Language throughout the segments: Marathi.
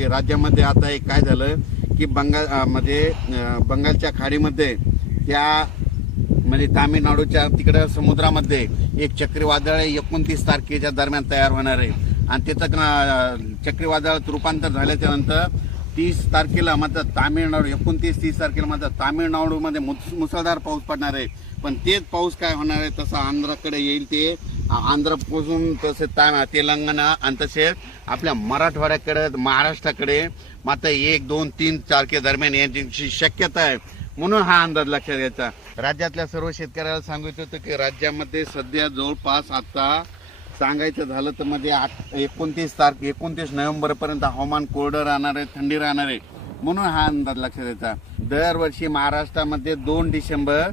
राज्यामध्ये आता एक काय झालं की बंगालच्या खाडीमध्ये त्या म्हणजे तामिळनाडूच्या तिकडे समुद्रामध्ये एक चक्रीवादळ 29 तारखेच्या दरम्यान तयार होणार आहे आणि तिथं चक्रीवादळात रूपांतर झाल्याच्या नंतर 30 तारखेला मात्र तामिळनाडू 29-30 तारखेला मात्र तामिळनाडूमध्ये मुसळधार पाऊस पडणार आहे. पण तेच पाऊस काय होणार आहे तसं आंध्राकडे येईल, ते आंध्रपासून तसे तेलंगणा आणि तसेच आपल्या मराठवाड्याकडे महाराष्ट्राकडे मात्र 1, 2, 3 तारखे दरम्यान याची शक्यता आहे. म्हणून हा अंदाज लक्षात घ्यायचा. राज्यातल्या सर्व शेतकऱ्याला सांगायचं होतं की राज्यामध्ये सध्या जवळपास आता सांगायचं झालं तर मध्ये 29 नोव्हेंबर पर्यंत हवामान कोरडं राहणार आहे, थंडी राहणार आहे. म्हणून हा अंदाज लक्षात घ्यायचा. दरवर्षी महाराष्ट्रामध्ये 2 डिसेंबर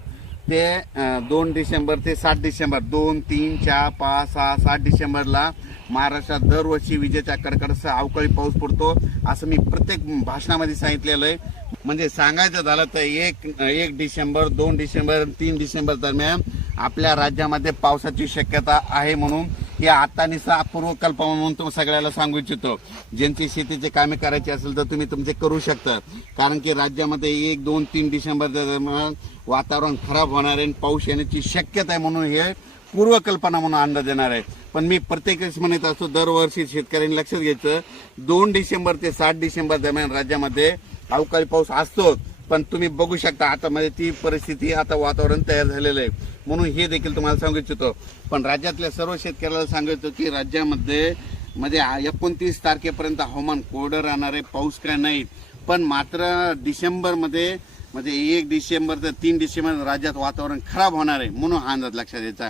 ते 7 डिसेंबर 2, 3, 4, 5, 6, 7 डिसेंबरला महाराष्ट्रात दरवर्षी विजेच्या कडकडाटासह अवकाळी पाऊस पडतो, असं मी प्रत्येक भाषणामध्ये सांगितलेलं आहे. म्हणजे सांगायचं झालं तर 1 डिसेंबर 2 डिसेंबर 3 डिसेंबर दरम्यान आपल्या राज्यामध्ये पावसाची शक्यता आहे. म्हणून या आता निसा पूर्वकल्पना म्हणून तुम्ही सगळ्याला सांगू इच्छितो. ज्यांची शेतीचे कामे करायची असेल तर तुम्ही तुमचे करू शकता, कारण की राज्यामध्ये 1, 2, 3 डिसेंबर दरम्यान वातावरण खराब होणार आहे, पाऊस येण्याची शक्यता आहे. म्हणून हे पूर्वकल्पना म्हणून अंदाज येणार आहे. पण मी प्रत्येक वेळेस म्हणत असतो दरवर्षी शेतकऱ्यांनी लक्षात घ्यायचं 2 डिसेंबर ते 7 डिसेंबर दरम्यान राज्यामध्ये अवकाळी पाऊस असतो. पण तुम्ही बघू शकता आता मध्ये ती परिस्थिती आता वातावरण तयार झालेलं आहे. म्हणून हे देखील तुम्हाला सांगू इच्छितो. पण राज्यातल्या सर्व शेतकऱ्याला सांगायचं की राज्यामध्ये 29 तारखेपर्यंत हवामान कोरडं राहणार आहे, पाऊस काय नाही. पण मात्र डिसेंबरमध्ये 1 डिसेंबर ते 3 डिसेंबर राज्यात वातावरण खराब होणार आहे. म्हणून हा अंदाज लक्षात द्यायचा.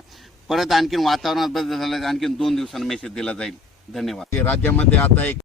परत आणखीन वातावरणात बदल झाला आणखीन 2 दिवसांनी मेसेज दिला जाईल. धन्यवाद. राज्यामध्ये आता एक